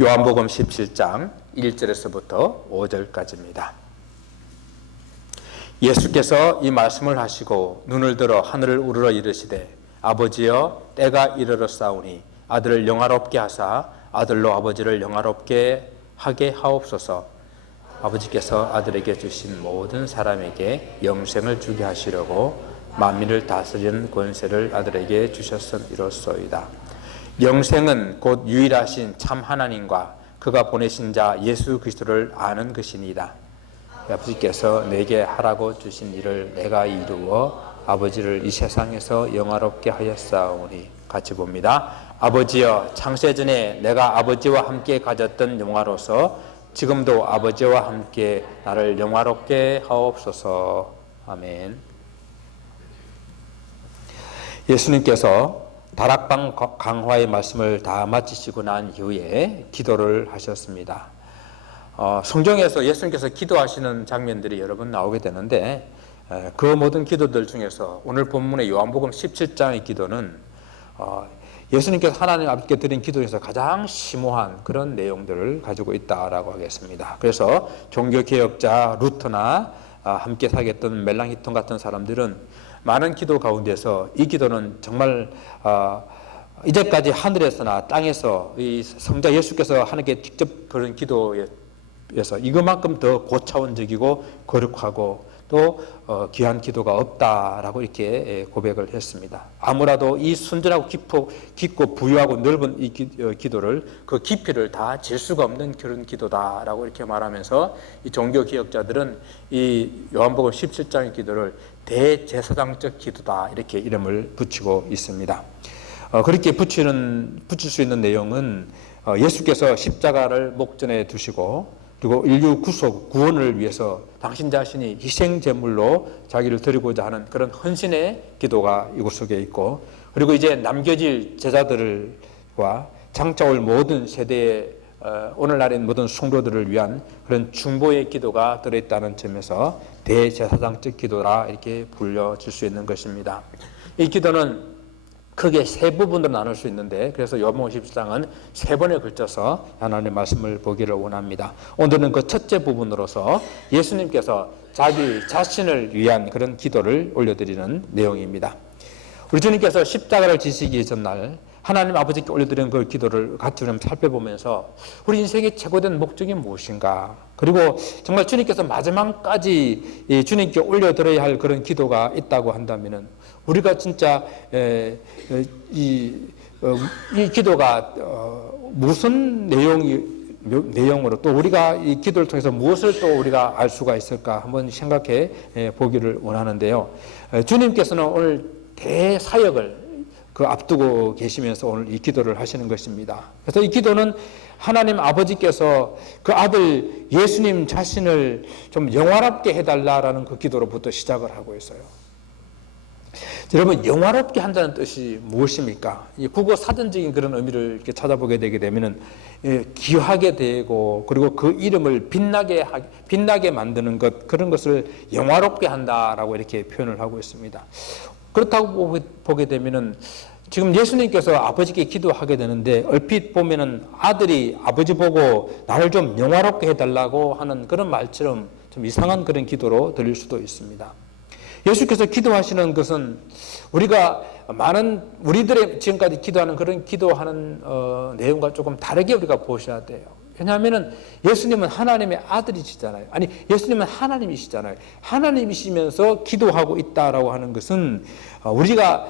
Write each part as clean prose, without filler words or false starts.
요한복음 17장 1절에서부터 5절까지입니다. 예수께서 이 말씀을 하시고 눈을 들어 하늘을 우러러 이르시되 아버지여 때가 이르렀사오니 아들을 영화롭게 하사 아들로 아버지를 영화롭게 하게 하옵소서. 아버지께서 아들에게 주신 모든 사람에게 영생을 주게 하시려고 만민을 다스리는 권세를 아들에게 주셨음이로소이다. 영생은 곧 유일하신 참 하나님과 그가 보내신 자 예수 그리스도를 아는 것이니이다. 아버지께서 내게 하라고 주신 일을 내가 이루어 아버지를 이 세상에서 영화롭게 하였사오니. 같이 봅니다. 아버지여, 창세전에 내가 아버지와 함께 가졌던 영화로서 지금도 아버지와 함께 나를 영화롭게 하옵소서. 아멘. 예수님께서 다락방 강화의 말씀을 다 마치시고 난 이후에 기도를 하셨습니다. 성경에서 예수님께서 기도하시는 장면들이 여러 번 나오게 되는데 그 모든 기도들 중에서 오늘 본문의 요한복음 17장의 기도는 예수님께서 하나님 아버지께 드린 기도에서 가장 심오한 그런 내용들을 가지고 있다라고 하겠습니다. 그래서 종교개혁자 루터나 함께 살겠던 멜랑히톤 같은 사람들은 많은 기도 가운데서 이 기도는 정말 이제까지 하늘에서나 땅에서 이 성자 예수께서 하나님께 직접 그런 기도에서 이것만큼 더 고차원적이고 거룩하고 또 귀한 기도가 없다라고 이렇게 고백을 했습니다. 아무라도 이 순전하고 깊고 부유하고 넓은 이 기도를 그 깊이를 다 잴 수가 없는 그런 기도다라고 이렇게 말하면서 이 종교개혁자들은 이 요한복음 17장의 기도를 대제사장적 기도다 이렇게 이름을 붙이고 있습니다. 그렇게 붙일 수 있는 내용은 예수께서 십자가를 목전에 두시고 그리고 인류 구원을 위해서 당신 자신이 희생제물로 자기를 드리고자 하는 그런 헌신의 기도가 이곳 속에 있고, 그리고 이제 남겨질 제자들과 장차올 모든 세대의 오늘날의 모든 성도들을 위한 그런 중보의 기도가 들어있다는 점에서 대제사장적 기도라 이렇게 불려질 수 있는 것입니다. 이 기도는 크게 세 부분으로 나눌 수 있는데, 그래서 요한복음 17장은 세 번에 걸쳐서 하나님의 말씀을 보기를 원합니다. 오늘은 그 첫째 부분으로서 예수님께서 자기 자신을 위한 그런 기도를 올려드리는 내용입니다. 우리 주님께서 십자가를 지시기 전날 하나님 아버지께 올려드리는 그 기도를 같이 좀 살펴보면서 우리 인생의 최고된 목적이 무엇인가, 그리고 정말 주님께서 마지막까지 주님께 올려드려야 할 그런 기도가 있다고 한다면 우리가 진짜 이 기도가 무슨 내용으로 또 우리가 이 기도를 통해서 무엇을 또 우리가 알 수가 있을까 한번 생각해 보기를 원하는데요. 주님께서는 오늘 대사역을 앞두고 계시면서 오늘 이 기도를 하시는 것입니다. 그래서 이 기도는 하나님 아버지께서 그 아들 예수님 자신을 좀 영화롭게 해달라라는 그 기도로부터 시작을 하고 있어요. 여러분, 영화롭게 한다는 뜻이 무엇입니까? 이 국어 사전적인 그런 의미를 이렇게 찾아보게 되게 되면은 귀하게 되고, 그리고 그 이름을 빛나게 만드는 것, 그런 것을 영화롭게 한다라고 이렇게 표현을 하고 있습니다. 그렇다고 보게 되면은 지금 예수님께서 아버지께 기도하게 되는데 얼핏 보면은 아들이 아버지 보고 나를 좀 영화롭게 해달라고 하는 그런 말처럼 좀 이상한 그런 기도로 들릴 수도 있습니다. 예수께서 기도하시는 것은 우리가 우리들의 지금까지 기도하는 그런 기도하는 내용과 조금 다르게 우리가 보셔야 돼요. 왜냐하면 예수님은 하나님의 아들이시잖아요. 아니, 예수님은 하나님이시잖아요. 하나님이시면서 기도하고 있다라고 하는 것은 우리가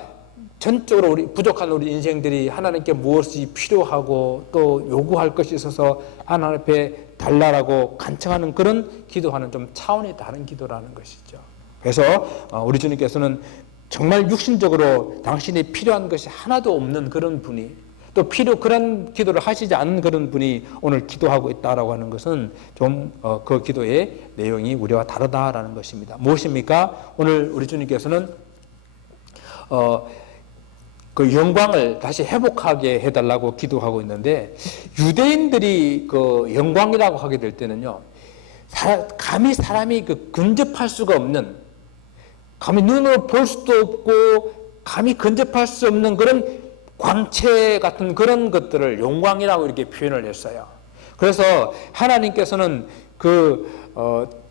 전적으로 부족한 우리 인생들이 하나님께 무엇이 필요하고 또 요구할 것이 있어서 하나님 앞에 달라라고 간청하는 그런 기도하는 좀 차원이 다른 기도라는 것이죠. 그래서 우리 주님께서는 정말 육신적으로 당신이 필요한 것이 하나도 없는 그런 분이, 또 그런 기도를 하시지 않은 그런 분이 오늘 기도하고 있다라고 하는 것은 좀 그 기도의 내용이 우리와 다르다라는 것입니다. 무엇입니까? 오늘 우리 주님께서는 그 영광을 다시 회복하게 해달라고 기도하고 있는데, 유대인들이 그 영광이라고 하게 될 때는요, 감히 사람이 근접할 수가 없는, 감히 눈으로 볼 수도 없고 감히 근접할 수 없는 그런 광채 같은 그런 것들을 영광이라고 이렇게 표현을 했어요. 그래서 하나님께서는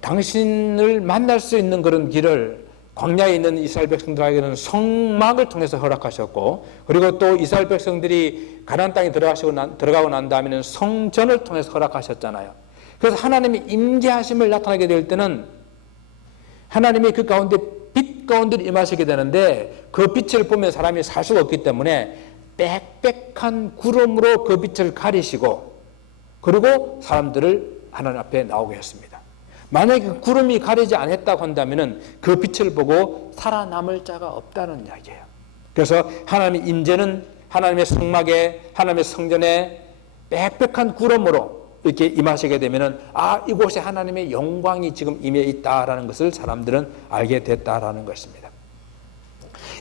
당신을 만날 수 있는 그런 길을 광야에 있는 이스라엘 백성들에게는 성막을 통해서 허락하셨고, 그리고 또 이스라엘 백성들이 가나안 땅에 들어가고 난 다음에는 성전을 통해서 허락하셨잖아요. 그래서 하나님이 임재하심을 나타나게 될 때는 하나님이 그 가운데 빛 가운데 임하시게 되는데, 그 빛을 보면 사람이 살 수가 없기 때문에 빽빽한 구름으로 그 빛을 가리시고, 그리고 사람들을 하나님 앞에 나오게 했습니다. 만약에 그 구름이 가리지 않았다고 한다면 그 빛을 보고 살아남을 자가 없다는 이야기예요. 그래서 하나님의 임재는 하나님의 성막에, 하나님의 성전에 빽빽한 구름으로 이렇게 임하시게 되면은, 이곳에 하나님의 영광이 지금 임해 있다라는 것을 사람들은 알게 됐다라는 것입니다.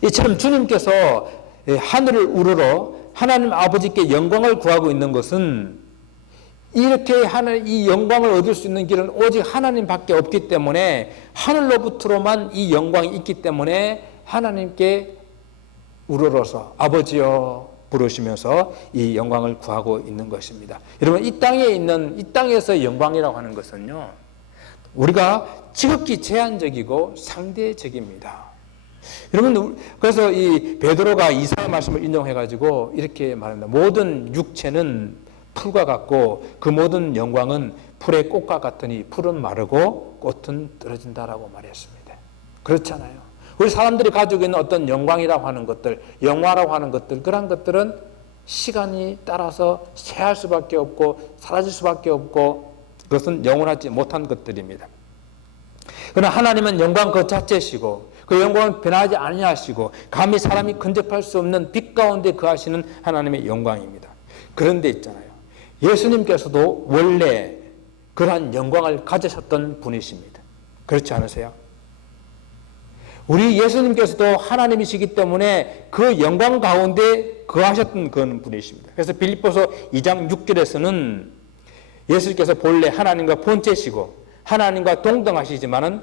이처럼 주님께서 하늘을 우러러 하나님 아버지께 영광을 구하고 있는 것은, 이렇게 이 영광을 얻을 수 있는 길은 오직 하나님밖에 없기 때문에, 하늘로부터로만 이 영광이 있기 때문에 하나님께 우러러서 아버지여 부르시면서 이 영광을 구하고 있는 것입니다. 여러분, 이 땅에서 영광이라고 하는 것은요, 우리가 지극히 제한적이고 상대적입니다. 여러분, 그래서 이 베드로가 이사야 말씀을 인용해가지고 이렇게 말합니다. 모든 육체는 풀과 같고 그 모든 영광은 풀의 꽃과 같으니 풀은 마르고 꽃은 떨어진다라고 말했습니다. 그렇잖아요. 우리 사람들이 가지고 있는 어떤 영광이라고 하는 것들, 영화라고 하는 것들, 그런 것들은 시간이 따라서 쇠할 수밖에 없고 사라질 수밖에 없고, 그것은 영원하지 못한 것들입니다. 그러나 하나님은 영광 그 자체시고, 그 영광은 변하지 아니하시고, 감히 사람이 근접할 수 없는 빛 가운데 거하시는 하나님의 영광입니다. 그런데 있잖아요, 예수님께서도 원래 그러한 영광을 가지셨던 분이십니다. 그렇지 않으세요? 우리 예수님께서도 하나님이시기 때문에 그 영광 가운데 거하셨던 그런 분이십니다. 그래서 빌립보서 2장 6절에서는 예수께서 본래 하나님과 본체시고 하나님과 동등하시지만은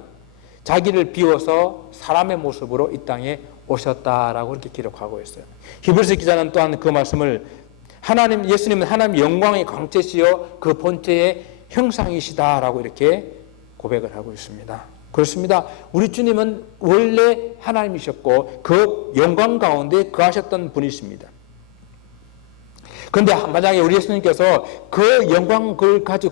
자기를 비워서 사람의 모습으로 이 땅에 오셨다라고 이렇게 기록하고 있어요. 히브리서 기자는 또한 그 말씀을 예수님은 하나님 영광의 광채시여 그 본체의 형상이시다라고 이렇게 고백을 하고 있습니다. 그렇습니다. 우리 주님은 원래 하나님이셨고 그 영광 가운데 거하셨던 분이십니다. 그런데 만약에 우리 예수님께서 그 영광을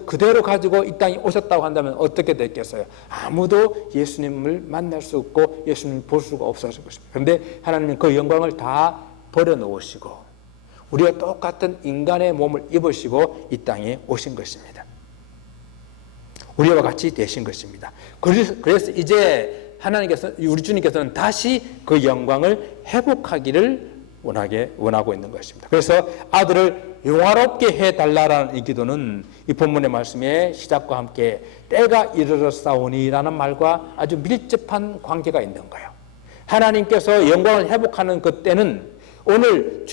그대로 가지고 이 땅에 오셨다고 한다면 어떻게 됐겠어요? 아무도 예수님을 만날 수 없고 예수님을 볼 수가 없었을 것입니다. 그런데 하나님은 그 영광을 다 버려놓으시고 우리가 똑같은 인간의 몸을 입으시고 이 땅에 오신 것입니다. 우리와 같이 되신 것입니다. 그래서 이제 우리 주님께서는 다시 그 영광을 회복하기를 원하고 있는 것입니다. 그래서 아들을 영화롭게 해달라라는 이 기도는 이 본문의 말씀의 시작과 함께 때가 이르렀사오니라는 말과 아주 밀접한 관계가 있는 거예요. 하나님께서 영광을 회복하는 그 때는 오늘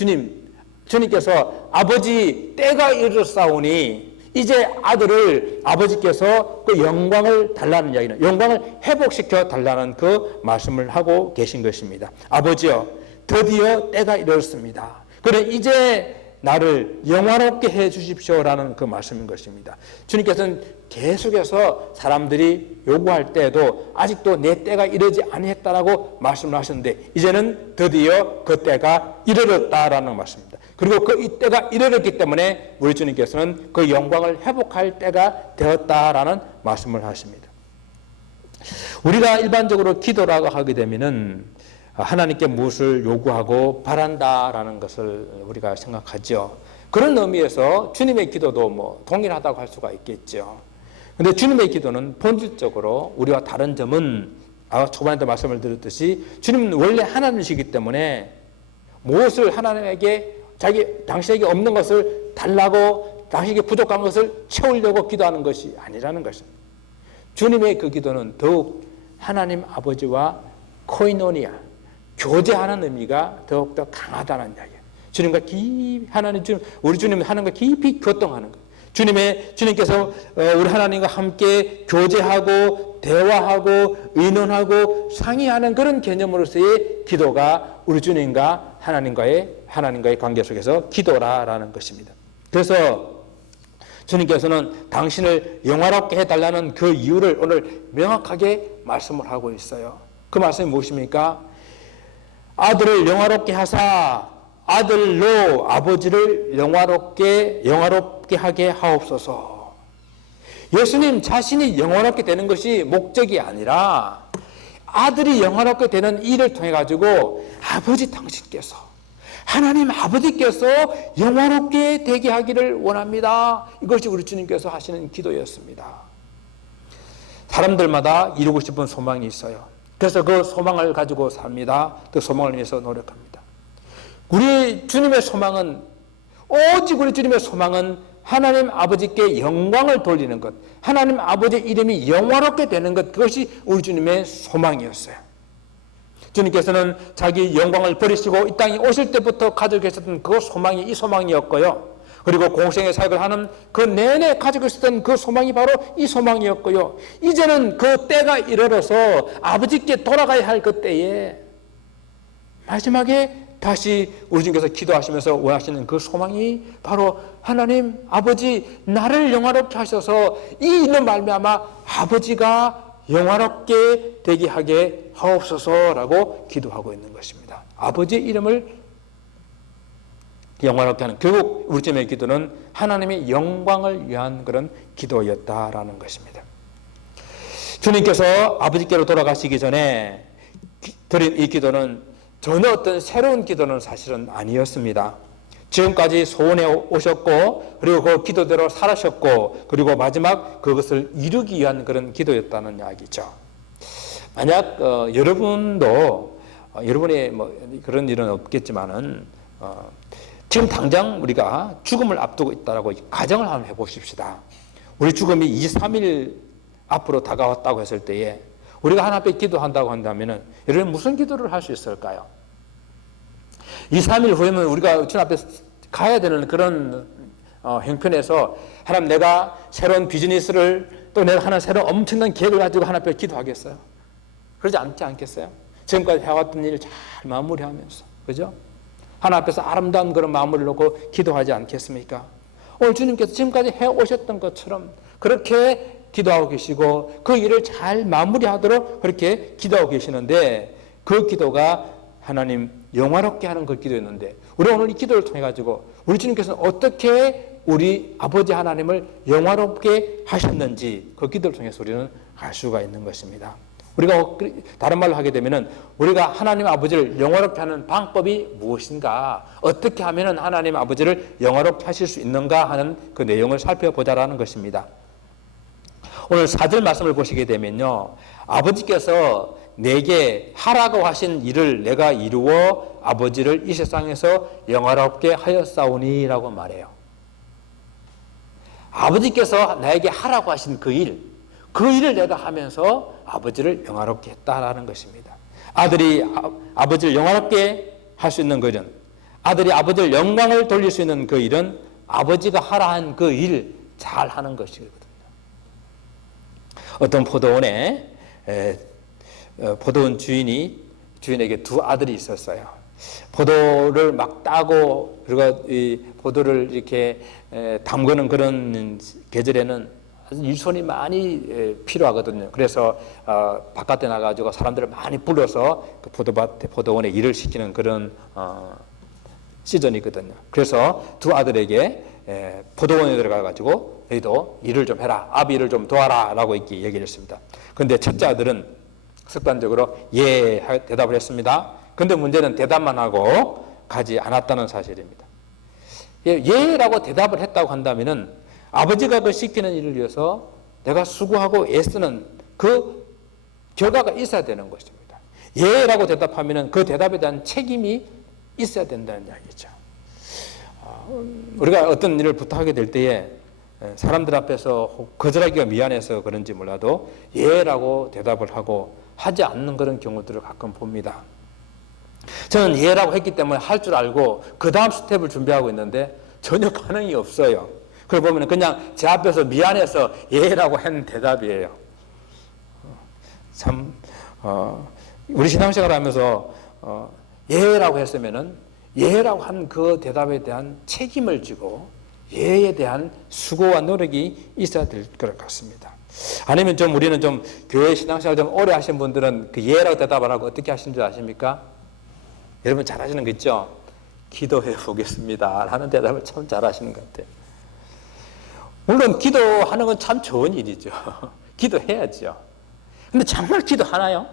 주님께서 아버지 때가 이르렀사오니 이제 아들을 아버지께서 그 영광을 달라는 이야기는 영광을 회복시켜 달라는 그 말씀을 하고 계신 것입니다. 아버지여 드디어 때가 이르렀습니다. 그래 이제 나를 영화롭게 해 주십시오라는 그 말씀인 것입니다. 주님께서는 계속해서 사람들이 요구할 때에도 아직도 내 때가 이르지 아니했다라고 말씀을 하셨는데 이제는 드디어 그 때가 이르렀다라는 말씀입니다. 그리고 이 때가 이르렀기 때문에 우리 주님께서는 그 영광을 회복할 때가 되었다라는 말씀을 하십니다. 우리가 일반적으로 기도라고 하게 되면은 하나님께 무엇을 요구하고 바란다라는 것을 우리가 생각하죠. 그런 의미에서 주님의 기도도 동일하다고 할 수가 있겠죠. 그런데 주님의 기도는 본질적으로 우리와 다른 점은 초반에도 말씀을 드렸듯이 주님은 원래 하나님이시기 때문에 무엇을 하나님에게 당신에게 없는 것을 달라고 당신에게 부족한 것을 채우려고 기도하는 것이 아니라는 것입니다. 주님의 그 기도는 더욱 하나님 아버지와 코이노니아 교제하는 의미가 더욱더 강하다는 이야기예요. 주님과 우리 주님은 하나님과 깊이 교통하는 것. 주님께서 우리 하나님과 함께 교제하고 대화하고 의논하고 상의하는 그런 개념으로서의 기도가 우리 주님과 하나님과의 관계 속에서 기도라라는 것입니다. 그래서 주님께서는 당신을 영화롭게 해달라는 그 이유를 오늘 명확하게 말씀을 하고 있어요. 그 말씀이 무엇입니까? 아들을 영화롭게 하사 아들로 아버지를 영화롭게 하게 하옵소서. 예수님 자신이 영화롭게 되는 것이 목적이 아니라 아들이 영화롭게 되는 일을 통해 가지고 아버지 당신께서, 하나님 아버지께서 영화롭게 되게 하기를 원합니다. 이것이 우리 주님께서 하시는 기도였습니다. 사람들마다 이루고 싶은 소망이 있어요. 그래서 그 소망을 가지고 삽니다. 그 소망을 위해서 노력합니다. 우리 주님의 소망은, 오직 우리 주님의 소망은 하나님 아버지께 영광을 돌리는 것, 하나님 아버지의 이름이 영화롭게 되는 것, 그것이 우리 주님의 소망이었어요. 주님께서는 자기 영광을 버리시고 이 땅에 오실 때부터 가지고 계셨던 그 소망이 이 소망이었고요. 그리고 공생의 사역을 하는 그 내내 가지고 있었던 그 소망이 바로 이 소망이었고요. 이제는 그 때가 이르러서 아버지께 돌아가야 할 그 때에 마지막에 다시 우리 주님께서 기도하시면서 원하시는 그 소망이 바로 하나님 아버지 나를 영화롭게 하셔서 이 일로 말미암아 아버지가 영화롭게 되게 하게 하옵소서라고 기도하고 있는 것입니다. 아버지의 이름을 영화롭게 하는, 결국 우리 주님의 기도는 하나님의 영광을 위한 그런 기도였다라는 것입니다. 주님께서 아버지께로 돌아가시기 전에 드린 이 기도는 전혀 어떤 새로운 기도는 사실은 아니었습니다. 지금까지 소원해 오셨고, 그리고 그 기도대로 살아셨고, 그리고 마지막 그것을 이루기 위한 그런 기도였다는 이야기죠. 만약 여러분도 여러분의 그런 일은 없겠지만은 지금 당장 우리가 죽음을 앞두고 있다라고 가정을 한번 해보십시다. 우리 죽음이 2, 3일 앞으로 다가왔다고 했을 때에 우리가 하나님 앞에 기도한다고 한다면은 여러분 무슨 기도를 할 수 있을까요? 2, 3일 후에는 우리가 주님 앞에 가야 되는 그런 형편에서 하나님 내가 새로운 비즈니스를 또 내가 하나 새로운 엄청난 계획을 가지고 하나님 앞에 기도하겠어요? 그러지 않겠어요? 지금까지 해왔던 일을 잘 마무리하면서, 그죠? 하나님 앞에서 아름다운 그런 마무리를 놓고 기도하지 않겠습니까? 오늘 주님께서 지금까지 해오셨던 것처럼 그렇게 기도하고 계시고 그 일을 잘 마무리하도록 그렇게 기도하고 계시는데, 그 기도가 하나님 영화롭게 하는 그 기도였는데, 우리 오늘 이 기도를 통해 가지고 우리 주님께서는 어떻게 우리 아버지 하나님을 영화롭게 하셨는지 그 기도를 통해서 우리는 알 수가 있는 것입니다. 우리가 다른 말로 하게 되면은 우리가 하나님 아버지를 영화롭게 하는 방법이 무엇인가, 어떻게 하면은 하나님 아버지를 영화롭게 하실 수 있는가 하는 그 내용을 살펴보자라는 것입니다. 오늘 4절 말씀을 보시게 되면요, 아버지께서 내게 하라고 하신 일을 내가 이루어 아버지를 이 세상에서 영화롭게 하였사오니 라고 말해요. 아버지께서 나에게 하라고 하신 그 일을 내가 하면서 아버지를 영화롭게 했다라는 것입니다. 아들이 아버지를 영화롭게 할 수 있는 그 일은, 아들이 아버지를 영광을 돌릴 수 있는 그 일은 아버지가 하라 한 그 일 잘 하는 것이거든요. 어떤 포도원에 포도원 주인에게 두 아들이 있었어요. 포도를 막 따고 그리고 이 포도를 이렇게 담그는 그런 계절에는 아주 일손이 많이 필요하거든요. 그래서 바깥에 나가지고 사람들을 많이 불러서 그 포도원에 일을 시키는 그런 시즌이거든요. 그래서 두 아들에게 포도원에 들어가가지고 너희도 일을 좀 해라, 아비 일을 좀 도와라 라고 이렇게 얘기를 했습니다. 그런데 첫째 아들은 습관적으로 예 대답을 했습니다. 그런데 문제는 대답만 하고 가지 않았다는 사실입니다. 예라고 대답을 했다고 한다면은 아버지가 그 시키는 일을 위해서 내가 수고하고 애쓰는 그 결과가 있어야 되는 것입니다. 예라고 대답하면은 그 대답에 대한 책임이 있어야 된다는 이야기죠. 우리가 어떤 일을 부탁하게 될 때에 사람들 앞에서 거절하기가 미안해서 그런지 몰라도 예라고 대답을 하고 하지 않는 그런 경우들을 가끔 봅니다. 저는 예라고 했기 때문에 할 줄 알고 그 다음 스텝을 준비하고 있는데 전혀 반응이 없어요. 그걸 보면 그냥 제 앞에서 미안해서 예라고 한 대답이에요. 참 우리 신앙생활 하면서 예라고 했으면은 예라고 한 그 대답에 대한 책임을 지고 예에 대한 수고와 노력이 있어야 될 것 같습니다. 아니면 좀 우리는 좀 교회 신앙생활 좀 오래 하신 분들은 그 예라고 대답을 하고 어떻게 하시는 줄 아십니까? 여러분 잘 하시는 거 있죠? 기도해 보겠습니다 라는 대답을 참 잘 하시는 것 같아요. 물론 기도하는 건 참 좋은 일이죠. 기도해야죠. 근데 정말 기도하나요?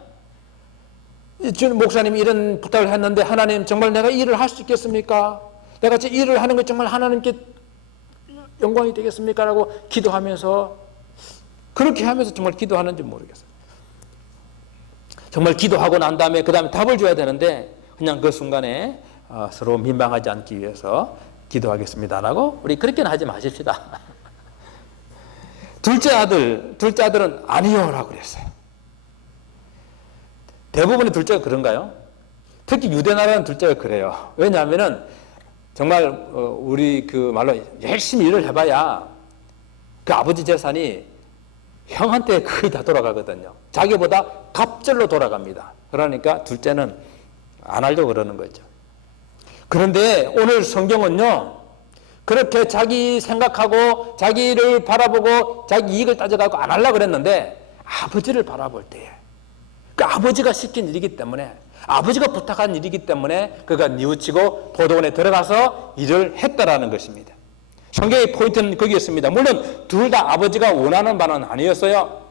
주님 목사님이 이런 부탁을 했는데 하나님 정말 내가 일을 할 수 있겠습니까? 내가 제 일을 하는 게 정말 하나님께 영광이 되겠습니까? 라고 기도하면서 그렇게 하면서 정말 기도하는지 모르겠어요. 정말 기도하고 난 다음에 그 다음에 답을 줘야 되는데 그냥 그 순간에 서로 민망하지 않기 위해서 기도하겠습니다라고 우리 그렇게는 하지 마십시다. 둘째 아들은 아니요라고 그랬어요. 대부분의 둘째가 그런가요? 특히 유대 나라는 둘째가 그래요. 왜냐하면은 정말 우리 그 말로 열심히 일을 해봐야 그 아버지 재산이 형한테 거의 다 돌아가거든요. 자기보다 갑절로 돌아갑니다. 그러니까 둘째는 안 하려고 그러는 거죠. 그런데 오늘 성경은요, 그렇게 자기 생각하고 자기를 바라보고 자기 이익을 따져가고 안 하려고 그랬는데 아버지를 바라볼 때에 그 아버지가 시킨 일이기 때문에 아버지가 부탁한 일이기 때문에 그가 뉘우치고 포도원에 들어가서 일을 했다라는 것입니다. 성경의 포인트는 거기였습니다. 물론 둘 다 아버지가 원하는 바는 아니었어요.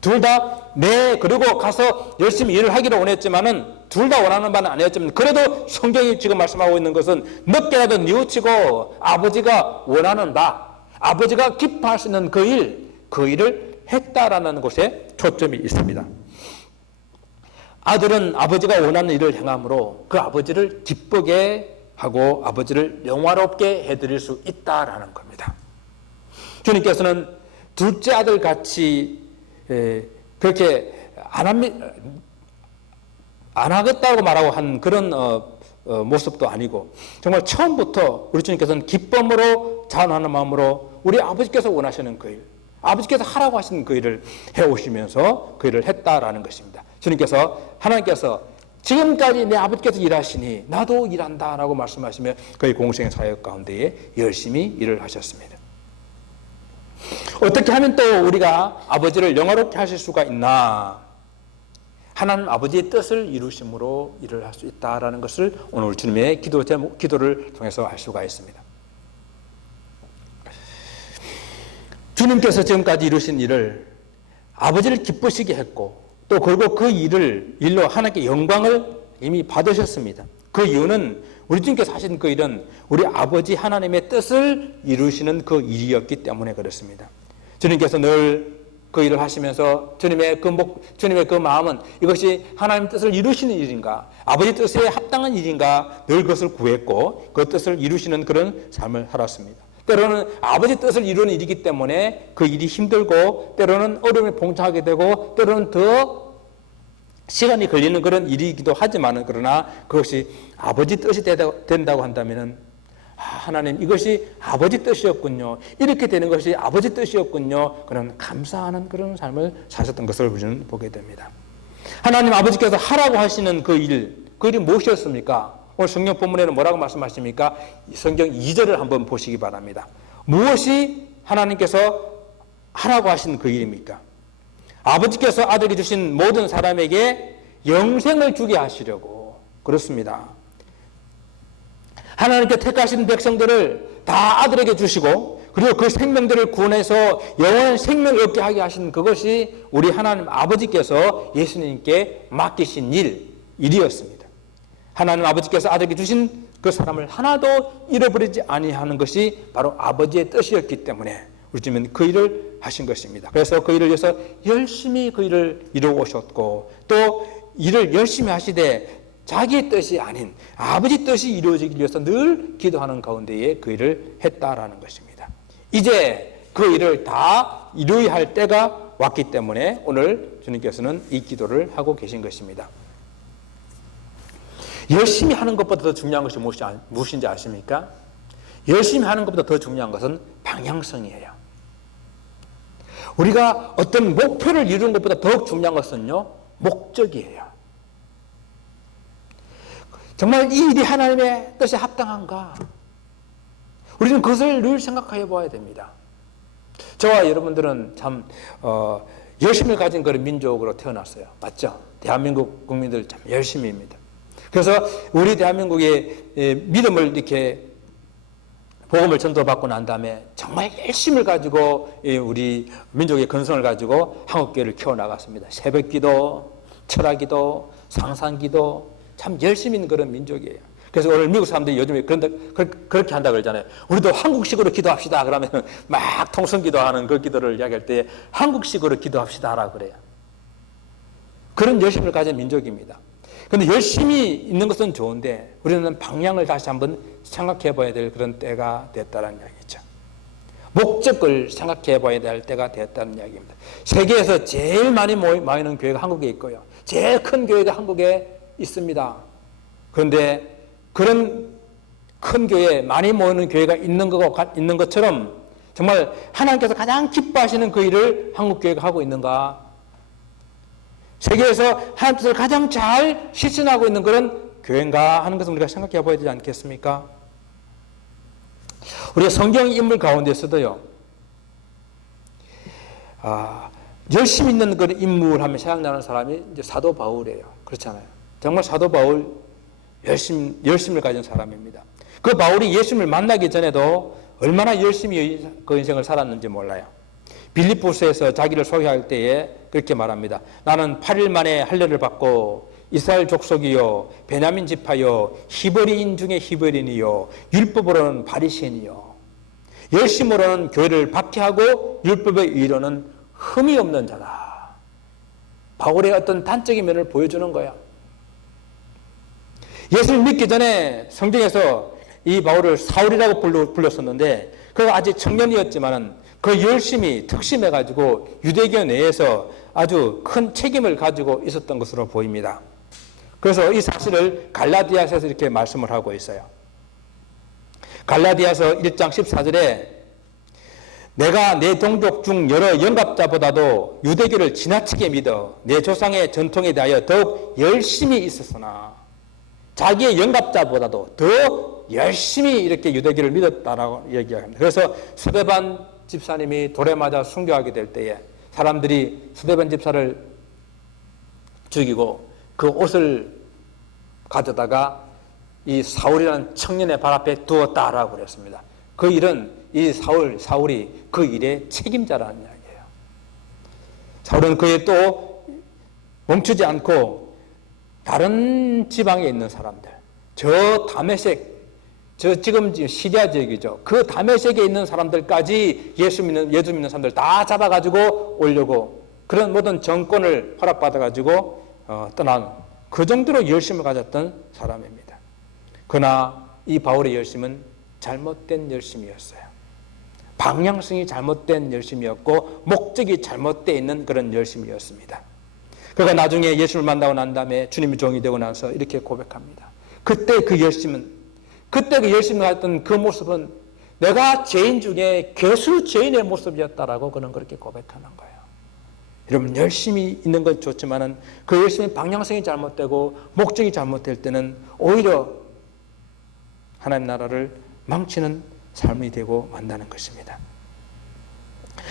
둘 다 그리고 가서 열심히 일을 하기를 원했지만은 둘 다 원하는 바는 아니었지만 그래도 성경이 지금 말씀하고 있는 것은 늦게라도 뉘우치고 아버지가 원하는 바, 아버지가 기뻐할 수 있는 그 일을 했다라는 곳에 초점이 있습니다. 아들은 아버지가 원하는 일을 행함으로 그 아버지를 기쁘게 하고 아버지를 영화롭게 해드릴 수 있다라는 겁니다. 주님께서는 둘째 아들 같이 그렇게 안 하겠다고 말하고 한 그런 모습도 아니고 정말 처음부터 우리 주님께서는 기쁨으로 자원하는 마음으로 우리 아버지께서 원하시는 그 일, 아버지께서 하라고 하시는 그 일을 해오시면서 그 일을 했다라는 것입니다. 하나님께서 지금까지 내 아버지께서 일하시니 나도 일한다라고 말씀하시며 그의 공생 사역 가운데에 열심히 일을 하셨습니다. 어떻게 하면 또 우리가 아버지를 영화롭게 하실 수가 있나? 하나님 아버지의 뜻을 이루심으로 일을 할 수 있다라는 것을 오늘 주님의 기도를 통해서 알 수가 있습니다. 주님께서 지금까지 이루신 일을 아버지를 기쁘시게 했고 또 그리고 그 일로 하나님께 영광을 이미 받으셨습니다. 그 이유는 우리 주님께서 하신 그 일은 우리 아버지 하나님의 뜻을 이루시는 그 일이었기 때문에 그렇습니다. 주님께서 늘 그 일을 하시면서 주님의 그 마음은 이것이 하나님 뜻을 이루시는 일인가, 아버지 뜻에 합당한 일인가 늘 그것을 구했고 그 뜻을 이루시는 그런 삶을 살았습니다. 때로는 아버지 뜻을 이루는 일이기 때문에 그 일이 힘들고 때로는 어려움에 봉착하게 되고 때로는 더 시간이 걸리는 그런 일이기도 하지만 그러나 그것이 아버지 뜻이 된다고 한다면 하나님 이것이 아버지 뜻이었군요. 이렇게 되는 것이 아버지 뜻이었군요. 그런 감사하는 그런 삶을 사셨던 것을 우리는 보게 됩니다. 하나님 아버지께서 하라고 하시는 그 일이 무엇이었습니까? 오늘 성경 본문에는 뭐라고 말씀하십니까? 성경 2절을 한번 보시기 바랍니다. 무엇이 하나님께서 하라고 하신 그 일입니까? 아버지께서 아들에게 주신 모든 사람에게 영생을 주게 하시려고 그렇습니다. 하나님께 택하신 백성들을 다 아들에게 주시고 그리고 그 생명들을 구원해서 영원한 생명을 얻게 하게 하신 그것이 우리 하나님 아버지께서 예수님께 맡기신 일이었습니다. 하나님 아버지께서 아들에게 주신 그 사람을 하나도 잃어버리지 아니하는 것이 바로 아버지의 뜻이었기 때문에 우리 주님은 그 일을 하신 것입니다. 그래서 그 일을 위해서 열심히 그 일을 이루어 오셨고 또 일을 열심히 하시되 자기의 뜻이 아닌 아버지 뜻이 이루어지기 위해서 늘 기도하는 가운데에 그 일을 했다라는 것입니다. 이제 그 일을 다 이루어야 할 때가 왔기 때문에 오늘 주님께서는 이 기도를 하고 계신 것입니다. 열심히 하는 것보다 더 중요한 것이 무엇인지 아십니까? 열심히 하는 것보다 더 중요한 것은 방향성이에요. 우리가 어떤 목표를 이루는 것보다 더욱 중요한 것은요, 목적이에요. 정말 이 일이 하나님의 뜻에 합당한가? 우리는 그것을 늘 생각해 봐야 됩니다. 저와 여러분들은 참 열심을 가진 그런 민족으로 태어났어요. 맞죠? 대한민국 국민들 참 열심입니다. 그래서 우리 대한민국의 믿음을 이렇게 복음을 전도받고 난 다음에 정말 열심을 가지고 우리 민족의 근성을 가지고 한국교회를 키워나갔습니다. 새벽기도, 철학기도, 상상기도 참 열심히 있는 그런 민족이에요. 그래서 오늘 미국 사람들이 요즘에 그렇게 한다 그러잖아요. 우리도 한국식으로 기도합시다. 그러면 막 통성기도하는 그 기도를 이야기할 때 한국식으로 기도합시다라고 그래요. 그런 열심을 가진 민족입니다. 그런데 열심히 있는 것은 좋은데 우리는 방향을 다시 한번 생각해 봐야 될 그런 때가 됐다는 이야기죠. 목적을 생각해 봐야 될 때가 됐다는 이야기입니다. 세계에서 제일 많이 모이는 교회가 한국에 있고요. 제일 큰 교회가 한국에 있습니다. 그런데 그런 큰 교회, 많이 모이는 교회가 있는 것처럼 정말 하나님께서 가장 기뻐하시는 그 일을 한국교회가 하고 있는가? 세계에서 하나님 뜻을 가장 잘 실천하고 있는 그런 교회인가 하는 것을 우리가 생각해 봐야 되지 않겠습니까? 우리가 성경 인물 가운데서도요, 열심히 있는 그런 인물 하면 생각나는 사람이 이제 사도 바울이에요. 그렇잖아요. 정말 사도 바울 열심을 가진 사람입니다. 그 바울이 예수님을 만나기 전에도 얼마나 열심히 그 인생을 살았는지 몰라요. 빌립보서에서 자기를 소개할 때에 그렇게 말합니다. 나는 8일 만에 할례를 받고 이스라엘 족속이요, 베냐민 지파요, 히브리인 중에 히브리인이요, 율법으로는 바리새인이요, 열심으로는 교회를 박해하고 율법의 의로는 흠이 없는 자다. 바울의 어떤 단적인 면을 보여주는 거야. 예수를 믿기 전에 성경에서 이 바울을 사울이라고 불렀었는데 그가 아직 청년이었지만은 그 열심히 특심해가지고 유대교 내에서 아주 큰 책임을 가지고 있었던 것으로 보입니다. 그래서 이 사실을 갈라디아서에서 이렇게 말씀을 하고 있어요. 갈라디아서 1장 14절에 내가 내 동족 중 여러 영갑자보다도 유대교를 지나치게 믿어 내 조상의 전통에 대하여 더욱 열심히 있었으나 자기의 영갑자보다도 더 열심히 이렇게 유대교를 믿었다라고 얘기합니다. 그래서 스데반 집사님이 돌에 맞아 순교하게 될 때에 사람들이 스데반 집사를 죽이고 그 옷을 가져다가 이 사울이라는 청년의 발 앞에 두었다라고 그랬습니다. 그 일은 이 사울이 그 일의 책임자라는 이야기예요. 사울은 그에 또 멈추지 않고 다른 지방에 있는 사람들, 저 다메섹, 저 지금 시리아 지역이죠. 그 다메섹에 있는 사람들까지 예수 믿는 사람들 다 잡아가지고 오려고 그런 모든 정권을 허락받아가지고 떠난 그 정도로 열심을 가졌던 사람입니다. 그러나 이 바울의 열심은 잘못된 열심이었어요. 방향성이 잘못된 열심이었고 목적이 잘못되어 있는 그런 열심이었습니다. 그가 나중에 예수를 만나고 난 다음에 주님이 종이 되고 나서 이렇게 고백합니다. 그때 그 열심을 가졌던 그 모습은 내가 죄인 중에 괴수 죄인의 모습이었다라고 그는 그렇게 고백하는 거예요. 여러분, 열심히 있는 건 좋지만은 그 열심히 방향성이 잘못되고 목적이 잘못될 때는 오히려 하나님 나라를 망치는 삶이 되고 만다는 것입니다.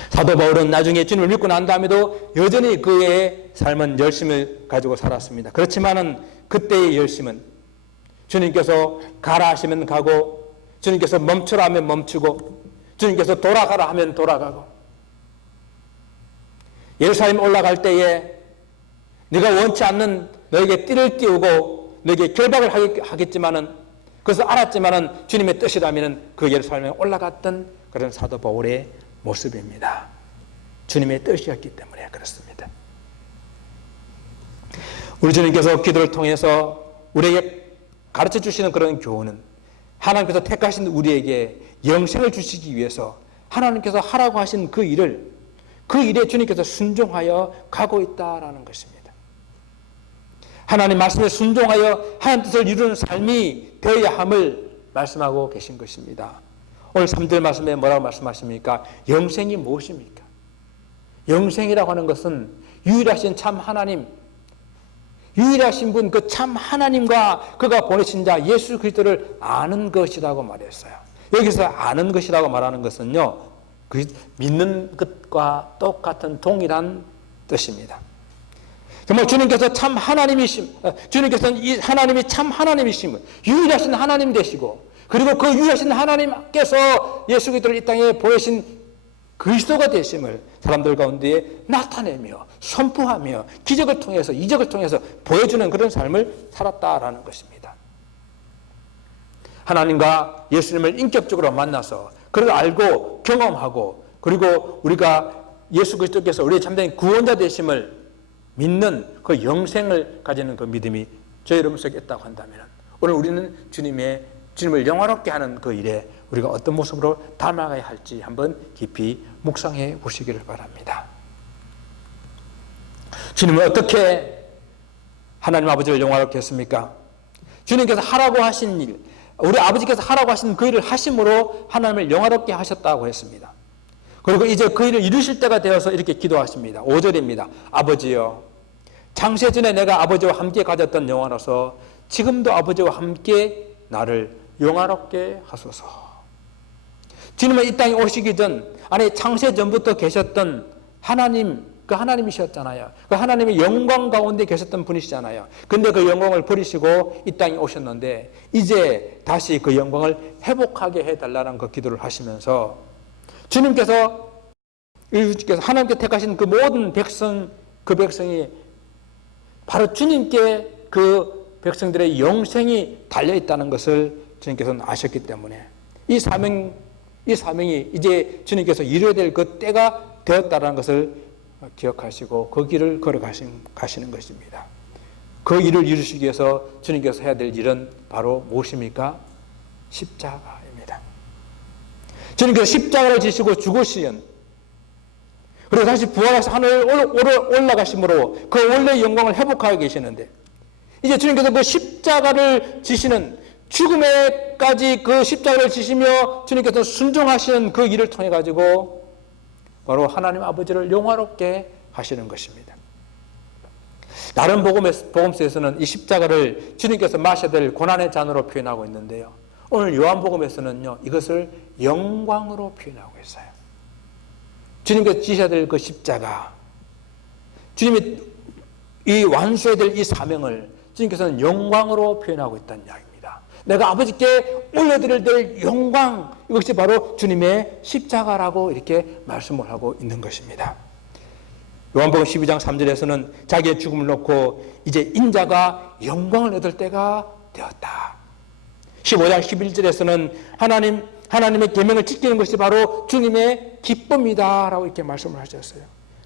사도 바울은 나중에 주님을 믿고 난 다음에도 여전히 그의 삶은 열심을 가지고 살았습니다. 그렇지만은 그때의 열심은 주님께서 가라 하시면 가고, 주님께서 멈추라 하면 멈추고, 주님께서 돌아가라 하면 돌아가고, 예루살렘 올라갈 때에 네가 원치 않는 너에게 띠를 띄우고 너에게 결박을 하겠지만은, 그것을 알았지만은 주님의 뜻이라면 그 예루살렘에 올라갔던 그런 사도 바울의 모습입니다. 주님의 뜻이었기 때문에 그렇습니다. 우리 주님께서 기도를 통해서 우리에게 가르쳐 주시는 그런 교훈은 하나님께서 택하신 우리에게 영생을 주시기 위해서 하나님께서 하라고 하신 그 일에 주님께서 순종하여 가고 있다라는 것입니다. 하나님 말씀에 순종하여 하나님 뜻을 이루는 삶이 되어야 함을 말씀하고 계신 것입니다. 오늘 3절 말씀에 뭐라고 말씀하십니까? 영생이 무엇입니까? 영생이라고 하는 것은 유일하신 참 하나님, 유일하신 분, 그 참 하나님과 그가 보내신 자 예수 그리스도를 아는 것이라고 말했어요. 여기서 아는 것이라고 말하는 것은요, 믿는 것과 똑같은 동일한 뜻입니다. 정말 주님께서 참 하나님이심, 주님께서는 이 하나님이 참 하나님이심을, 유일하신 하나님 되시고, 그리고 그 유일하신 하나님께서 예수 그리스도를 이 땅에 보내신 그리스도가 되심을 사람들 가운데 나타내며 선포하며 기적을 통해서 이적을 통해서 보여주는 그런 삶을 살았다라는 것입니다. 하나님과 예수님을 인격적으로 만나서 그를 알고 경험하고, 그리고 우리가 예수 그리스도께서 우리의 참된 구원자 되심을 믿는 그 영생을 가지는 그 믿음이 저희 여러분 속에 있다고 한다면, 오늘 우리는 주님을 영화롭게 하는 그 일에 우리가 어떤 모습으로 닮아가야 할지 한번 깊이 묵상해 보시기를 바랍니다. 주님은 어떻게 하나님 아버지를 영화롭게 했습니까? 주님께서 하라고 하신 일, 우리 아버지께서 하라고 하신 그 일을 하심으로 하나님을 영화롭게 하셨다고 했습니다. 그리고 이제 그 일을 이루실 때가 되어서 이렇게 기도하십니다. 5절입니다. 아버지여, 창세전에 내가 아버지와 함께 가졌던 영화로서 지금도 아버지와 함께 나를 영화롭게 하소서. 주님은 이 땅에 오시기 전, 아니 창세전부터 계셨던 하나님, 그 하나님이셨잖아요. 그 하나님의 영광 가운데 계셨던 분이시잖아요. 근데 그 영광을 버리시고 이 땅에 오셨는데 이제 다시 그 영광을 회복하게 해달라는 그 기도를 하시면서 주님께서 하나님께 택하신 그 모든 백성, 그 백성이 바로 주님께 그 백성들의 영생이 달려있다는 것을 주님께서는 아셨기 때문에 이 사명이 이제 주님께서 이루어야 될 그 때가 되었다는 것을 기억하시고 그 길을 걸어가시는 것입니다. 그 일을 이루시기 위해서 주님께서 해야 될 일은 바로 무엇입니까? 십자가입니다. 주님께서 십자가를 지시고 죽으시는, 그리고 다시 부활해서 하늘에 올라가심으로 그 원래의 영광을 회복하고 계시는데, 이제 주님께서 그 십자가를 지시는, 죽음에까지 그 십자가를 지시며 주님께서 순종하시는 그 일을 통해 가지고 바로 하나님 아버지를 영화롭게 하시는 것입니다. 다른 복음서에서는 이 십자가를 주님께서 마셔야 될 고난의 잔으로 표현하고 있는데요, 오늘 요한복음에서는요 이것을 영광으로 표현하고 있어요. 주님께서 지셔야 될 그 십자가, 주님이 이 완수해야 될 이 사명을 주님께서는 영광으로 표현하고 있다는 이야기입니다. 내가 아버지께 올려드릴 될 영광, 이것이 바로 주님의 십자가라고 이렇게 말씀을 하고 있는 것입니다. 요한복음 12장 3절에서는 자기의 죽음을 놓고 이제 인자가 영광을 얻을 때가 되었다. 15장 11절에서는 하나님의 계명을 지키는 것이 바로 주님의 기쁨이다 라고 이렇게 말씀을 하셨어요.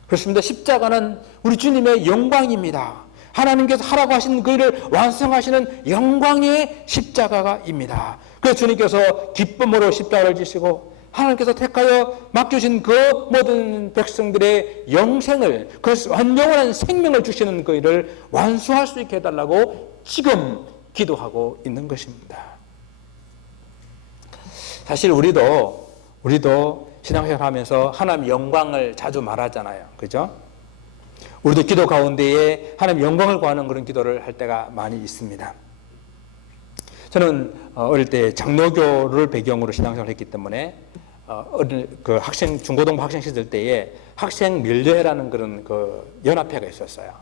그렇습니다. 십자가는 우리 주님의 영광입니다. 하나님께서 하라고 하신 그 일을 완성하시는 영광의 십자가입니다. 그래서 주님께서 기쁨으로 십자가를 지시고 하나님께서 택하여 맡겨주신 그 모든 백성들의 영생을, 그 영원한 생명을 주시는 그 일을 완수할 수 있게 해달라고 지금 기도하고 있는 것입니다. 사실 우리도 신앙생활 하면서 하나님 영광을 자주 말하잖아요. 그죠? 우리도 기도 가운데에 하나님 영광을 구하는 그런 기도를 할 때가 많이 있습니다. 저는 어릴 때 장로교를 배경으로 신앙생활을 했기 때문에 그 중고등부 학생 시절 때에 학생 밀례회라는 그런 그 연합회가 있었어요.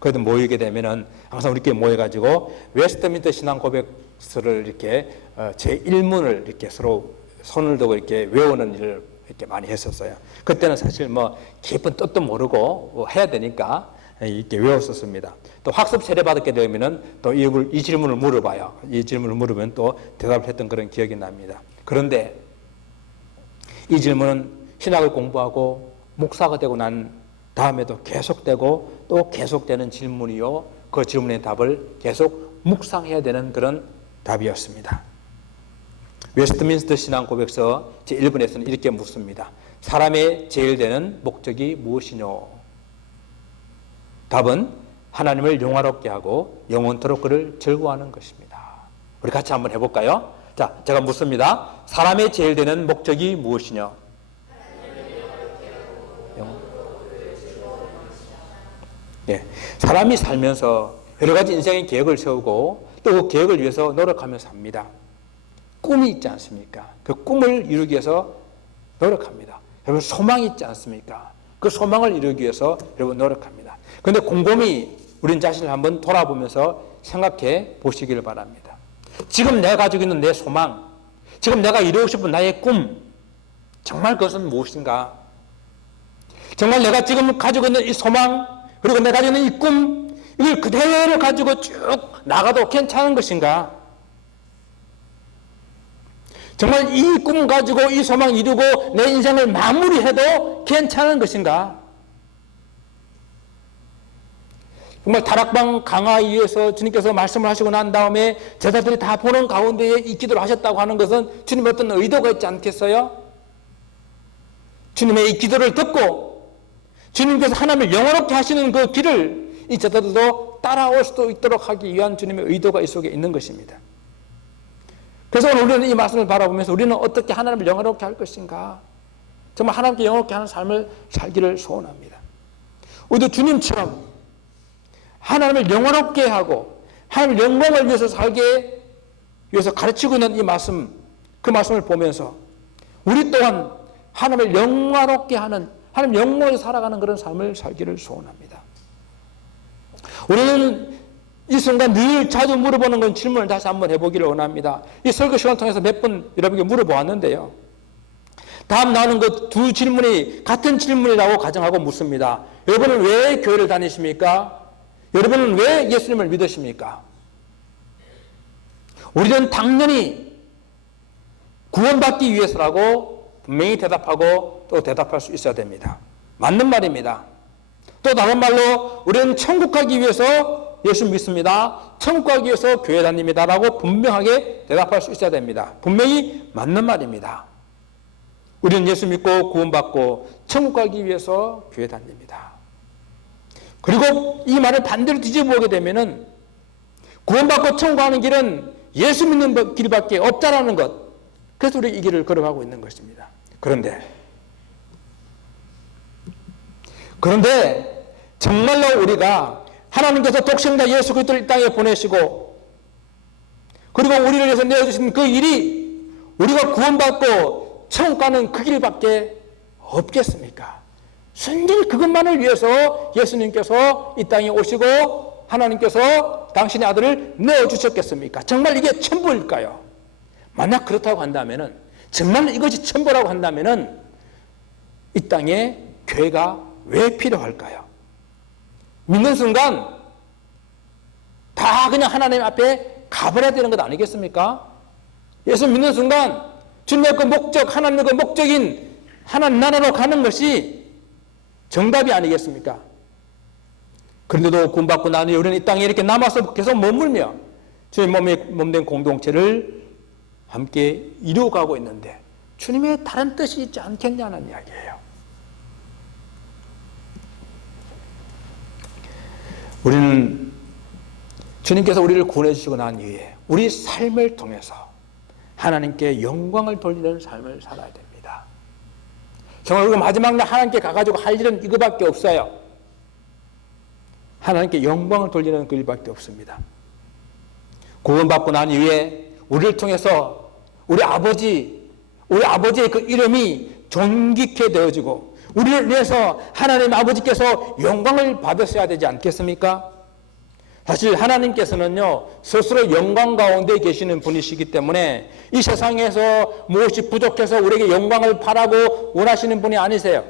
그래도 모이게 되면은 항상 우리끼리 모여가지고 웨스트민스터 신앙 고백서를 이렇게 제1문을 이렇게 서로 손을 두고 이렇게 외우는 일을 이렇게 많이 했었어요. 그때는 사실 뭐 깊은 뜻도 모르고 해야 되니까 이렇게 외웠었습니다. 또 학습 세례 받게 되면은 또 이 질문을 물어봐요. 이 질문을 물으면 또 대답을 했던 그런 기억이 납니다. 그런데 이 질문은 신학을 공부하고 목사가 되고 난 다음에도 계속되고 또 계속되는 질문이요, 그 질문의 답을 계속 묵상해야 되는 그런 답이었습니다. 웨스트민스터 신앙 고백서 제1번에서는 이렇게 묻습니다. 사람의 제일 되는 목적이 무엇이뇨? 답은 하나님을 영화롭게 하고 영원토록 그를 즐거워하는 것입니다. 우리 같이 한번 해볼까요? 자, 제가 묻습니다. 사람의 제일 되는 목적이 무엇이냐? 예, 사람이 살면서 여러 가지 인생의 계획을 세우고 또 그 계획을 위해서 노력하며 삽니다. 꿈이 있지 않습니까? 그 꿈을 이루기 위해서 노력합니다. 여러분 소망이 있지 않습니까? 그 소망을 이루기 위해서 여러분 노력합니다. 그런데 곰곰이 우린 자신을 한번 돌아보면서 생각해 보시기를 바랍니다. 지금 내가 가지고 있는 내 소망, 지금 내가 이루고 싶은 나의 꿈, 정말 그것은 무엇인가? 정말 내가 지금 가지고 있는 이 소망, 그리고 내가 가지고 있는 이 꿈, 이걸 그대로 가지고 쭉 나가도 괜찮은 것인가? 정말 이 꿈 가지고 이 소망 이루고 내 인생을 마무리해도 괜찮은 것인가? 정말 다락방 강화에 의해서 주님께서 말씀을 하시고 난 다음에 제자들이 다 보는 가운데에 이 기도를 하셨다고 하는 것은 주님의 어떤 의도가 있지 않겠어요? 주님의 이 기도를 듣고 주님께서 하나님을 영원롭게 하시는 그 길을 이 제자들도 따라올 수도 있도록 하기 위한 주님의 의도가 이 속에 있는 것입니다. 그래서 오늘 우리는 이 말씀을 바라보면서 우리는 어떻게 하나님을 영원롭게 할 것인가? 정말 하나님께 영원롭게 하는 삶을 살기를 소원합니다. 우리도 주님처럼 하나님을 영원롭게 하고 하나님의 영광을 위해서 살게 위해서 가르치고 있는 이 말씀, 그 말씀을 보면서 우리 또한 하나님을 영원롭게 하는, 하나님 영광을 살아가는 그런 삶을 살기를 소원합니다. 우리는 이 순간 늘 자주 물어보는 건 질문을 다시 한번 해보기를 원합니다. 이 설교 시간을 통해서 몇 번 여러분께 물어보았는데요. 다음 나오는 그 두 질문이 같은 질문이라고 가정하고 묻습니다. 여러분은 왜 교회를 다니십니까? 여러분은 왜 예수님을 믿으십니까? 우리는 당연히 구원받기 위해서라고 분명히 대답하고 또 대답할 수 있어야 됩니다. 맞는 말입니다. 또 다른 말로 우리는 천국 가기 위해서 예수 믿습니다. 천국 가기 위해서 교회 다닙니다. 라고 분명하게 대답할 수 있어야 됩니다. 분명히 맞는 말입니다. 우리는 예수 믿고 구원받고 천국 가기 위해서 교회 다닙니다. 그리고 이 말을 반대로 뒤집어 보게 되면은 구원받고 천국 가는 길은 예수 믿는 길밖에 없다라는 것. 그래서 우리 이 길을 걸어가고 있는 것입니다. 그런데 정말로 우리가 하나님께서 독생자 예수 그리스도를 이 땅에 보내시고 그리고 우리를 위해서 내어주신 그 일이 우리가 구원받고 천국 가는 그 길밖에 없겠습니까? 순전히 그것만을 위해서 예수님께서 이 땅에 오시고 하나님께서 당신의 아들을 내어주셨겠습니까? 정말 이게 전부일까요? 만약 그렇다고 한다면은 정말 이것이 전부라고 한다면은 이 땅에 교회가 왜 필요할까요? 믿는 순간 다 그냥 하나님 앞에 가버려야 되는 것 아니겠습니까? 예수 믿는 순간 주님의 그 목적, 하나님의 그 목적인 하나님 나라로 가는 것이 정답이 아니겠습니까? 그런데도 구원받고 난 후에 우리는 이 땅에 이렇게 남아서 계속 머물며 주님 몸된 공동체를 함께 이루어가고 있는데 주님의 다른 뜻이 있지 않겠냐는 이야기예요. 우리는 주님께서 우리를 구원해 주시고 난 이후에 우리 삶을 통해서 하나님께 영광을 돌리는 삶을 살아야 됩니다. 정말 우리가 마지막 날 하나님께 가가지고 할 일은 이거밖에 없어요. 하나님께 영광을 돌리는 그 일밖에 없습니다. 구원받고 난 이후에 우리를 통해서 우리 아버지의 그 이름이 존귀케 되어지고 우리를 위해서 하나님 아버지께서 영광을 받으셔야 되지 않겠습니까? 사실 하나님께서는요 스스로 영광 가운데 계시는 분이시기 때문에 이 세상에서 무엇이 부족해서 우리에게 영광을 바라고 원하시는 분이 아니세요.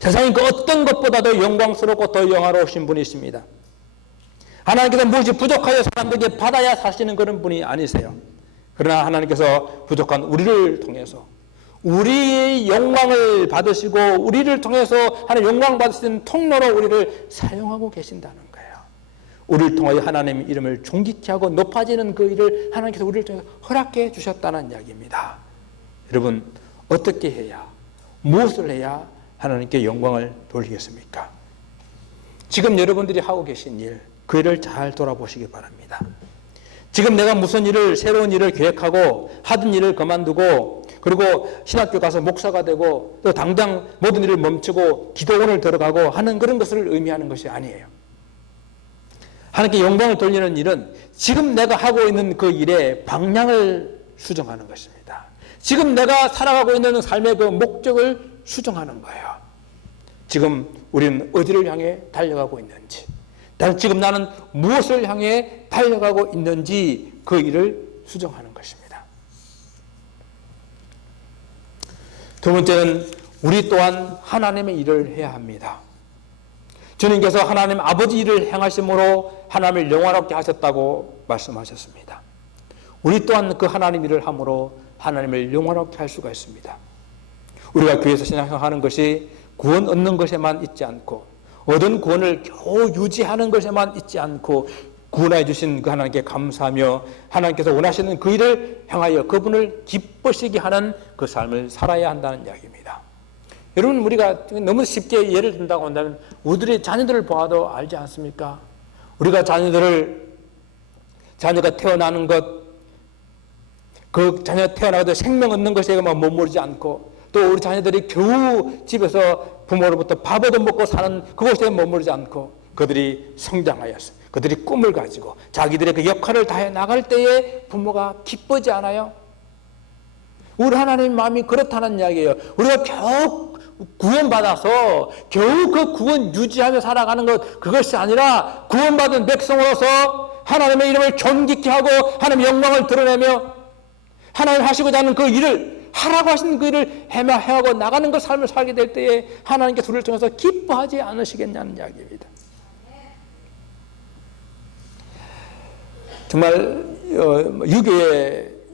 세상의 그 어떤 것보다도 영광스럽고 더 영화로우신 분이십니다. 하나님께서 무엇이 부족하여 사람들에게 받아야 사시는 그런 분이 아니세요. 그러나 하나님께서 부족한 우리를 통해서 우리의 영광을 받으시고 우리를 통해서 하나님 영광 받으시는 통로로 우리를 사용하고 계신다는 거예요. 우리를 통하여 하나님의 이름을 존귀케 하고 높아지는 그 일을 하나님께서 우리를 통해서 허락해 주셨다는 이야기입니다. 여러분 어떻게 해야 무엇을 해야 하나님께 영광을 돌리겠습니까? 지금 여러분들이 하고 계신 일, 그 일을 잘 돌아보시기 바랍니다. 지금 내가 무슨 일을, 새로운 일을 계획하고 하던 일을 그만두고 그리고 신학교 가서 목사가 되고 또 당장 모든 일을 멈추고 기도원을 들어가고 하는 그런 것을 의미하는 것이 아니에요. 하나님께 영광을 돌리는 일은 지금 내가 하고 있는 그 일의 방향을 수정하는 것입니다. 지금 내가 살아가고 있는 삶의 그 목적을 수정하는 거예요. 지금 우리는 어디를 향해 달려가고 있는지, 지금 나는 무엇을 향해 달려가고 있는지 그 일을 수정하는 것입니다. 두 번째는 우리 또한 하나님의 일을 해야 합니다. 주님께서 하나님 아버지 일을 행하심으로 하나님을 영화롭게 하셨다고 말씀하셨습니다. 우리 또한 그 하나님 일을 함으로 하나님을 영화롭게 할 수가 있습니다. 우리가 교회에서 신앙생활하는 것이 구원 얻는 것에만 있지 않고 얻은 구원을 겨우 유지하는 것에만 있지 않고 구원해 주신 그 하나님께 감사하며 하나님께서 원하시는 그 일을 향하여 그분을 기쁘시게 하는 그 삶을 살아야 한다는 이야기입니다. 여러분, 우리가 너무 쉽게 예를 든다고 한다면 우리들의 자녀들을 보아도 알지 않습니까? 우리가 자녀가 태어나는 것, 그 자녀 태어나도 생명 얻는 것에만 머무르지 않고 또 우리 자녀들이 겨우 집에서 부모로부터 밥 얻어먹고 사는 그곳에 머무르지 않고 그들이 성장하였어. 그들이 꿈을 가지고 자기들의 그 역할을 다해 나갈 때에 부모가 기쁘지 않아요? 우리 하나님 마음이 그렇다는 이야기예요. 우리가 겨우 구원받아서 겨우 그 구원 유지하며 살아가는 것, 그것이 아니라 구원받은 백성으로서 하나님의 이름을 존귀케 하고 하나님의 영광을 드러내며 하나님 하시고자 하는 그 일을, 하라고 하신 그 일을 해하고 나가는 그 삶을 살게 될 때에 하나님께서 우리를 통해서 기뻐하지 않으시겠냐는 이야기입니다. 정말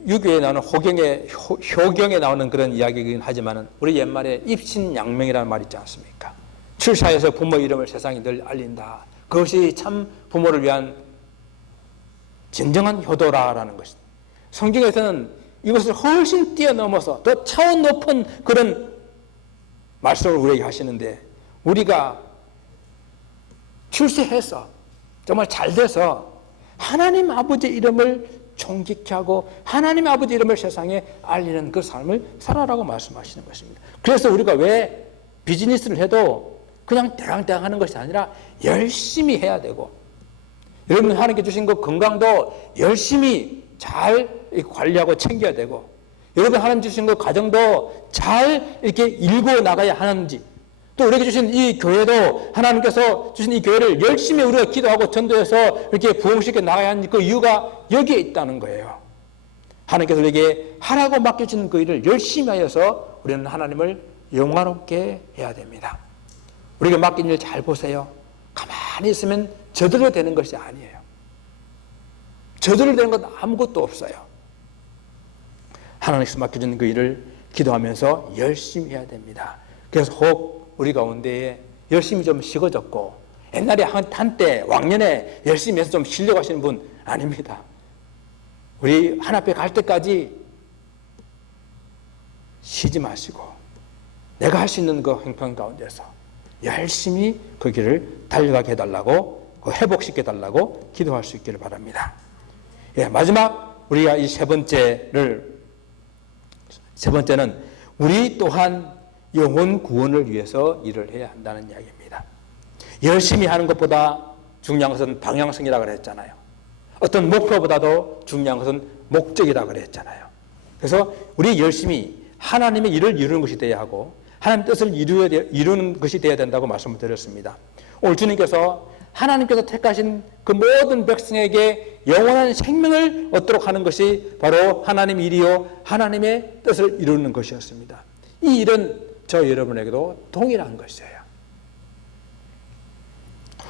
유교에 나오는 효경에 나오는 그런 이야기이긴 하지만 우리 옛말에 입신양명이라는 말이 있지 않습니까? 출사해서 부모 이름을 세상에 늘 알린다. 그것이 참 부모를 위한 진정한 효도라라는 것입니다. 성경에서는 이것을 훨씬 뛰어넘어서 더 차원 높은 그런 말씀을 우리에게 하시는데, 우리가 출세해서 정말 잘 돼서 하나님 아버지 이름을 존귀케 하고 하나님 아버지 이름을 세상에 알리는 그 삶을 살아라고 말씀하시는 것입니다. 그래서 우리가 왜 비즈니스를 해도 그냥 대강대강 하는 것이 아니라 열심히 해야 되고, 여러분 하나님께 주신 그 건강도 열심히 잘 관리하고 챙겨야 되고, 여러분 하나님 주신 그 가정도 잘 이렇게 일구어 나가야 하는지, 또 우리에게 주신 이 교회도 하나님께서 주신 이 교회를 열심히 우리가 기도하고 전도해서 이렇게 부흥시켜 나가야 하는 그 이유가 여기에 있다는 거예요. 하나님께서 우리에게 하라고 맡겨진 그 일을 열심히 하여서 우리는 하나님을 영화롭게 해야 됩니다. 우리가 맡긴 일 잘 보세요. 가만히 있으면 저절로 되는 것이 아니에요. 저절로 되는 건 아무것도 없어요. 하나님께서 맡겨진 그 일을 기도하면서 열심히 해야 됩니다. 그래서 혹 우리 가운데에 열심히 좀 식어졌고 옛날에 한때 왕년에 열심히 해서 좀 쉬려고 하시는 분 아닙니다. 우리 하나님 앞에 갈 때까지 쉬지 마시고 내가 할 수 있는 그 행편 가운데서 열심히 그 길을 달려가게 해달라고, 회복시켜 달라고 기도할 수 있기를 바랍니다. 예, 마지막 우리가 이 세 번째는 우리 또한 영혼 구원을 위해서 일을 해야 한다는 이야기입니다. 열심히 하는 것보다 중요한 것은 방향성이라고 그랬잖아요. 어떤 목표보다도 중요한 것은 목적이라고 그랬잖아요. 그래서 우리 열심히 하나님의 일을 이루는 것이 되어야 하고 하나님의 뜻을 이루는 것이 되어야 된다고 말씀을 드렸습니다. 오늘 주님께서 하나님께서 택하신 그 모든 백성에게 영원한 생명을 얻도록 하는 것이 바로 하나님 일이요 하나님의 뜻을 이루는 것이었습니다. 이 일은 저 여러분에게도 동일한 것이에요.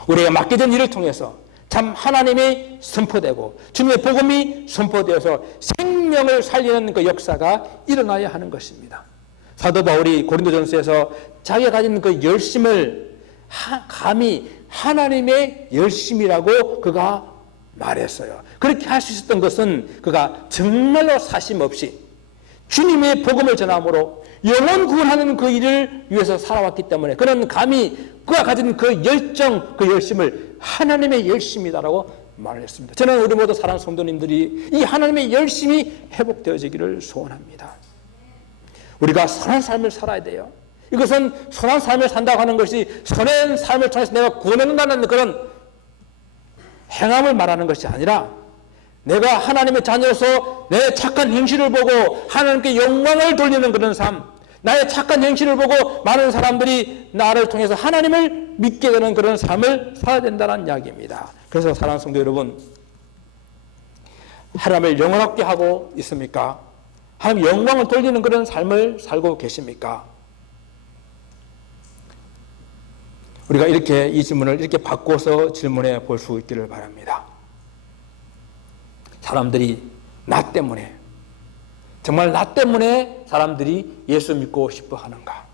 우리가 맡겨진 일을 통해서 참 하나님이 선포되고 주님의 복음이 선포되어서 생명을 살리는 그 역사가 일어나야 하는 것입니다. 사도 바울이 고린도전서에서 자기가 가진 그 열심을 감히 하나님의 열심이라고 그가 말했어요. 그렇게 할 수 있었던 것은 그가 정말로 사심 없이 주님의 복음을 전함으로 영혼 구원하는 그 일을 위해서 살아왔기 때문에 그는 감히 그가 가진 그 열정, 그 열심을 하나님의 열심이다라고 말을 했습니다. 저는 우리 모두 사랑하는 성도님들이 이 하나님의 열심히 회복되어지기를 소원합니다. 우리가 선한 삶을 살아야 돼요. 이것은 선한 삶을 산다고 하는 것이 선한 삶을 통해서 내가 구원받는다는 그런 행함을 말하는 것이 아니라 내가 하나님의 자녀로서 내 착한 행실을 보고 하나님께 영광을 돌리는 그런 삶, 나의 착한 행실을 보고 많은 사람들이 나를 통해서 하나님을 믿게 되는 그런 삶을 살아야 된다는 이야기입니다. 그래서 사랑하는 성도 여러분, 하나님을 영원하게 하고 있습니까? 하나님 영광을 돌리는 그런 삶을 살고 계십니까? 우리가 이렇게 이 질문을 이렇게 바꿔서 질문해 볼 수 있기를 바랍니다. 사람들이 나 때문에, 정말 나 때문에 사람들이 예수 믿고 싶어 하는가?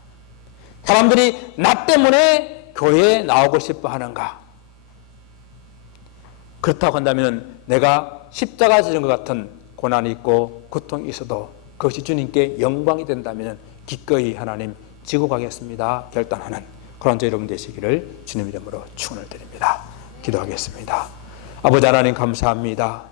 사람들이 나 때문에 교회에 나오고 싶어 하는가? 그렇다고 한다면 내가 십자가 지는 것 같은 고난이 있고 고통이 있어도 그것이 주님께 영광이 된다면 기꺼이 하나님 지고 가겠습니다 결단하는 그런 저 여러분 되시기를 주님 이름으로 축원을 드립니다. 기도하겠습니다. 아버지 하나님 감사합니다.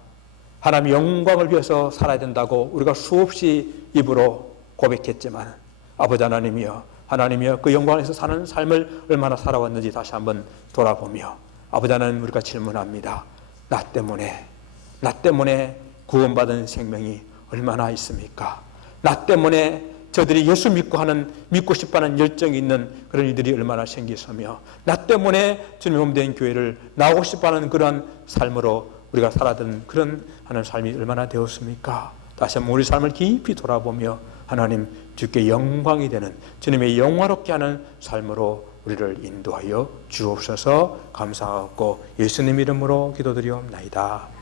하나님 영광을 위해서 살아야 된다고 우리가 수없이 입으로 고백했지만 아버지 하나님이여, 하나님이여 그 영광에서 사는 삶을 얼마나 살아왔는지 다시 한번 돌아보며 아버지 하나님 우리가 질문합니다. 나 때문에 구원받은 생명이 얼마나 있습니까? 나 때문에 저들이 예수 믿고 싶어하는 열정이 있는 그런 이들이 얼마나 생기서며 나 때문에 주님 몸된 교회를 나오고 싶어하는 그런 삶으로 우리가 살아든 그런 하는 삶이 얼마나 되었습니까? 다시 한번 우리 삶을 깊이 돌아보며 하나님 주께 영광이 되는 주님의 영화롭게 하는 삶으로 우리를 인도하여 주옵소서. 감사하고 예수님 이름으로 기도드리옵나이다.